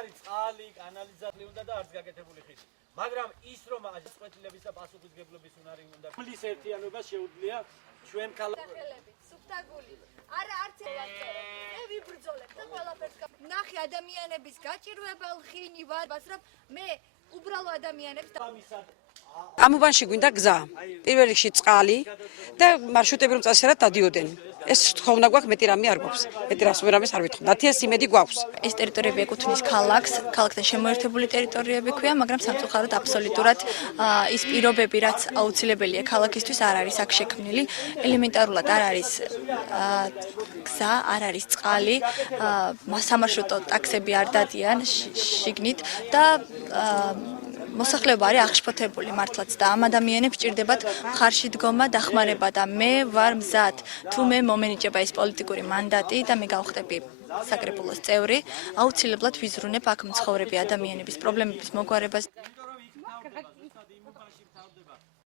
არის წყალი, კანალიზაცია უნდა და არც გაკეთებული ხიდი. მაგრამ ის რომ აღწყვეტილების და პასუხისმგებლობის უნარი უნდა ფულის ერთიანობა შეუძლია ჩვენ სახელები, სუფთაგული. არა არც ელასწერო. მე ვიბრძოლებ და ყველაფერს ნახე ადამიანების გაჭირვებელ ხინი ვარბას რომ მე უბრალო ადამიანებს ამ უბანში გვინდა გზა. პირველ რიგში წყალი და მარშრუტები რომ წასერად დადიოდნენ. ეს თხოვნა გვაქვს, მეტი რამე არ გვაქვს. მეტი რამეს არ ვითხოვ. დათიას იმედი გვაქვს. ეს ტერიტორიები ეკუთვნის ქალაქს, ქალაქთან შემოერთებული ტერიტორიები ქვია, მაგრამ სამწუხაროდ აბსოლუტურად ის პირობები, რაც აუცილებელია ქალაქისთვის, არ არის აქ შექმნილი. ელემენტარულად არ არის გზა, არ არის წყალი, სამარშრუტო ტაქსები არ დადიან შიგნით და მოსახლეობა არის აღშფოთებული მართლაც და ამ ადამიანებს სჭირდებათ მხარში დგომა, დახმარება და მე ვარ მზად, თუ მე მომენიჭება ეს პოლიტიკური მანდატი და მე გავხდები საკრებულოს წევრი, აუცილებლად ვიზრუნებ აქ მცხოვრები ადამიანების პრობლემების მოგვარებას.